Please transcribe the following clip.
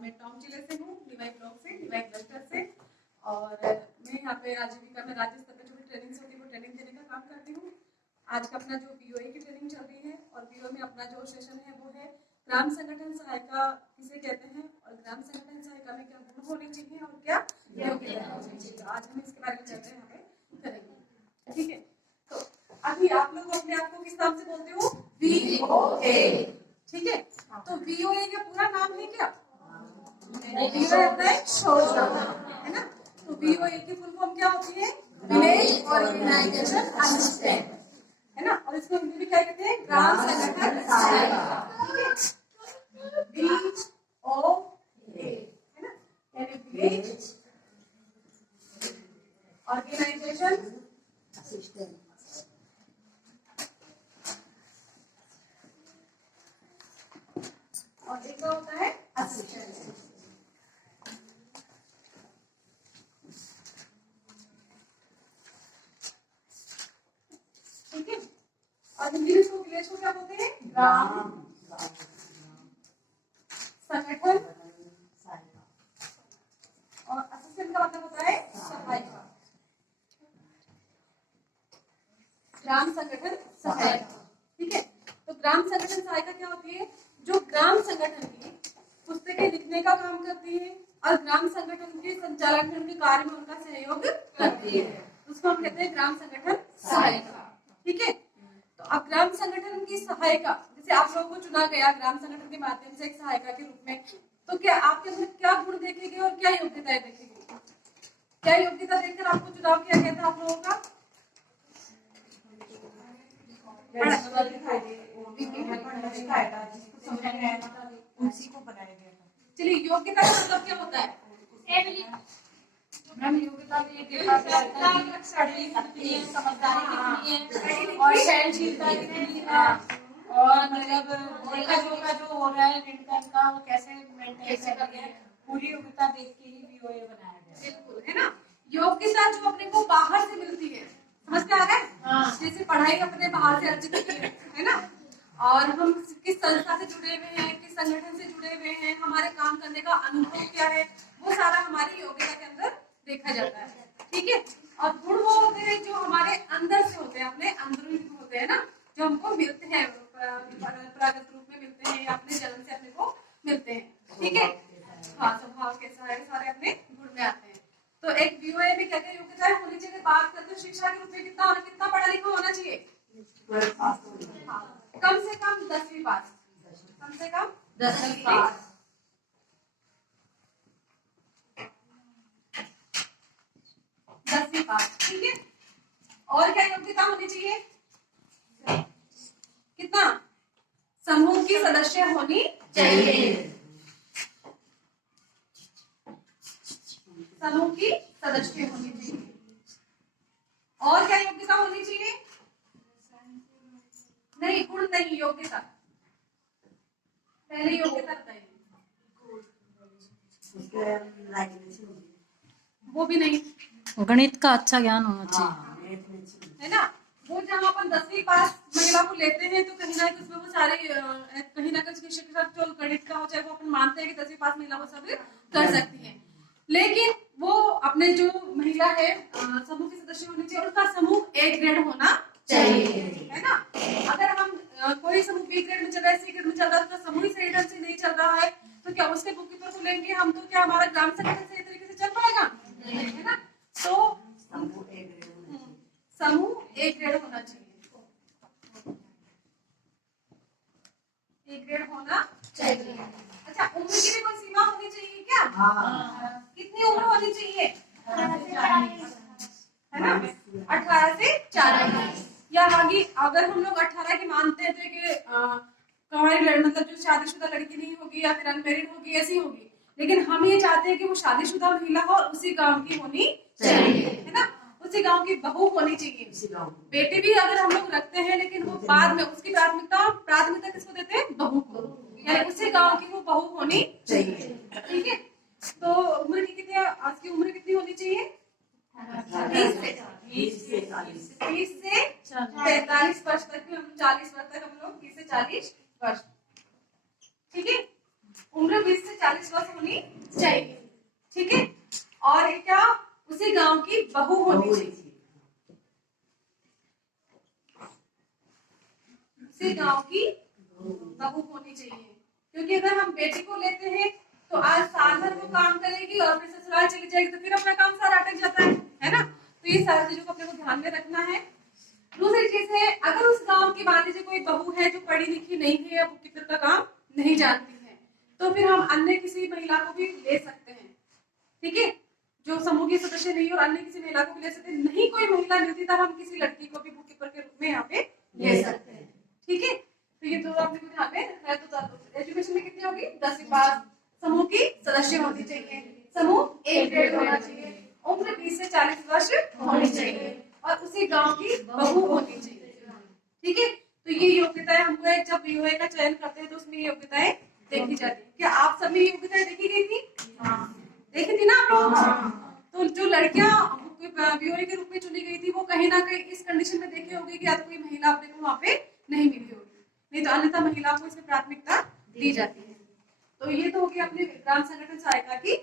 मैं टॉम जिले से हूँ, डीवाई ब्लॉक से, डीवाई क्लस्टर से। और मैं यहाँ पे आजीविका में राज्य स्तर पर जो भी ट्रेनिंग होती है वो ट्रेनिंग देने का काम करती हूँ। आज का अपना जो बीओए की ट्रेनिंग चल रही है और बीओए में अपना जो सेशन है वो है ग्राम संगठन सहायिका किसे कहते हैं और ग्राम संगठन सहायिका में क्या गुण होने चाहिए और क्या योग्यता होनी चाहिए। आज हम इसके बारे में चर्चा यहाँ पे करेंगे, ठीक है। तो अभी आप लोग अपने आप को किस नाम से बोलते हो? बीओए, ठीक है। तो बीओए का पूरा नाम है क्या? बीओए होता है शोध, है ना। तो बीओए की फुल फॉर्म क्या होती है? विलेज ऑर्गेनाइजेशन असिस्टेंट, है ना। और इसको हिंदी में क्या कहते हैं? ग्राम संगठन सहायिका, बीओए, है ना। यानी विलेज ऑर्गेनाइजेशन असिस्टेंट। और एक होता है असिस्टेंट, ठीक है। और हिंदी में इसको विलेज को क्या बोलते हैं? ग्राम संगठन, और असिस्टेंट का मतलब होता है सहायिका, ग्राम संगठन सहायिका, ठीक है। तो ग्राम संगठन सहायिका क्या होती है? जो ग्राम संगठन की पुस्तकें लिखने का काम करती है और ग्राम संगठन के संचालन के कार्य में उनका सहयोग करती है, उसको हम कहते हैं ग्राम संगठन सहायिका, ठीक है। तो अब ग्राम संगठन की सहायिका, जैसे आप लोगों को चुना गया ग्राम संगठन के माध्यम से एक सहायिका के रूप में, तो क्या आपके अंदर क्या गुण देखे गए और क्या योग्यताएं देखी गई? क्या योग्यता देखकर आपको चुनाव किया गया था आप लोगों का? चलिए, योग्यता का मतलब क्या होता है? मैम योग्यता समझदारी कितनी है और सहनशीलता कितनी है और मतलब देखा जो हो रहा है का वो कैसे मेंटेन कर रहे हैं, पूरी योग्यता देख के ही बीओए बनाया गया। बिल्कुल, है ना। योग्यता जो अपने को बाहर से मिलती है, समझ में आ गया? जैसे पढ़ाई अपने बाहर से अर्जित की है ना, और हम किस संस्था से जुड़े हुए हैं, किस संगठन से जुड़े हुए हैं, हमारे काम करने का अनुभव क्या है, वो सारा हमारी योग्यता के अंदर देखा जाता है, ठीक है। और गुण वो होते हैं जो हमारे अंदर से होते हैं, अपने अंदरूनी होते हैं ना, जो हमको मिलते हैं परंपरागत रूप में मिलते हैं या अपने जन्म से अपने को मिलते हैं, ठीक है। हाँ, स्वभाव के सारे अपने गुण में आते हैं। तो एक बीओए में क्या क्या योग्यताएं होनी चाहिए? बात करते हैं शिक्षा के रूप में कितना पढ़ा लिखा होना चाहिए? कम से कम 10वीं पास, कम से कम 10वीं पास, 10वीं पास, ठीक है। और क्या योग्यता होनी चाहिए? कितना? समूह की सदस्य होनी चाहिए, समूह की सदस्य होनी चाहिए। और क्या योग्यता होनी चाहिए? नहीं, गुण नहीं, योग्यता। पहले योग्यता बताइए। वो भी नहीं। गणित का अच्छा ज्ञान होना चाहिए, है ना। वो जहाँ अपन 10वीं पास महिला को लेते हैं तो कहीं ना कहीं उसमें वो सारे कहीं ना कहीं शिक्षा जो गणित का हो, चाहे वो अपन मानते हैं कि 10वीं पास महिला वो सब कर सकती है, लेकिन वो अपने जो महिला है समूह के सदस्य होने चाहिए, उसका समूह A ग्रेड होना चाहिए, है ना। अगर हम कोई समूह B ग्रेड में चल रहा है, C ग्रेड में चल रहा है, उसका समूह ही सही ढंग से नहीं चल रहा है, तो क्या उसके बुक कीपर को लेंगे हम, तो क्या हमारा ग्राम संगठन सही तरीके से चल पाएगा? है ना। तो समूह A ग्रेड होना चाहिए, A ग्रेड होना चाहिए। अच्छा, उम्र की भी कोई सीमा होनी चाहिए क्या? कितनी उम्र होनी चाहिए? है ना, 18 से 40, या आगे अगर हम लोग 18 की मानते थे कि हमारी मतलब जो शादीशुदा लड़की नहीं होगी या फिर अनमेरिड होगी, ऐसी होगी, लेकिन हम ये चाहते हैं कि वो शादीशुदा महिला हो और उसी गांव की होनी चाहिए, है ना, उसी गांव की बहू होनी चाहिए। बेटे भी अगर हम लोग रखते हैं, लेकिन वो बाद में उसकी प्राथमिकता किसको देते हैं? बहू को, यानी उसी गांव की वो बहू होनी चाहिए, ठीक है। तो उम्र की कितनी, आज की उम्र कितनी होनी चाहिए? 30 से 43 वर्ष तक भी, हम 40 वर्ष तक हम लोग 30 से 40 वर्ष, ठीक है। उम्र 20 से 40 वर्ष होनी चाहिए, ठीक है। और ये क्या, उसी गांव की बहू होनी चाहिए, उसी गांव की बहू होनी चाहिए। क्योंकि अगर हम बेटी को लेते हैं तो आज साल भर वो काम करेगी और फिर ससुराल चली जाएगी तो फिर अपना काम सारा अटक जाता है ना। तो ये सारी चीजों को अपने को ध्यान में रखना है। दूसरी चीज है, अगर उस गांव की मान लीजिए कोई बहू है जो पढ़ी लिखी नहीं है या बुक कीपर का काम नहीं जानती है, तो फिर हम अन्य किसी महिला को भी ले सकते हैं, ठीक है। जो समूह की सदस्य नहीं और अन्य किसी महिला को भी ले सकते हैं। नहीं कोई महिला मिलती तब हम किसी लड़की को भी बुक कीपर के रूप में यहाँ पे ले सकते हैं, ठीक है। तो ये दो अपने को ध्यान में रखना है। तो एजुकेशन में कितनी होगी, 10वीं पास, समूह की सदस्य होनी चाहिए, समूह एक ग्रेड होना चाहिए, उम्र 20 से 40 वर्ष होनी चाहिए और उसी गांव की बहू होनी चाहिए, ठीक है। तो ये योग्यताएं हमको जब वीओए का चयन करते हैं तो उसमें योग्यताएं देखी जाती है। क्या आप सभी योग्यताएं देखी गई थी? देखी थी ना आप लोग? तो जो लड़कियां वीओए के रूप में चुनी गई थी वो कहीं ना कहीं इस कंडीशन में देखी होगी कि या तो कोई महिला अपने को वहां पे नहीं मिली होगी, नहीं तो अन्यथा महिलाओं को इसमें प्राथमिकता दी जाती है। तो ये तो होगी अपने ग्राम संगठन सहायता की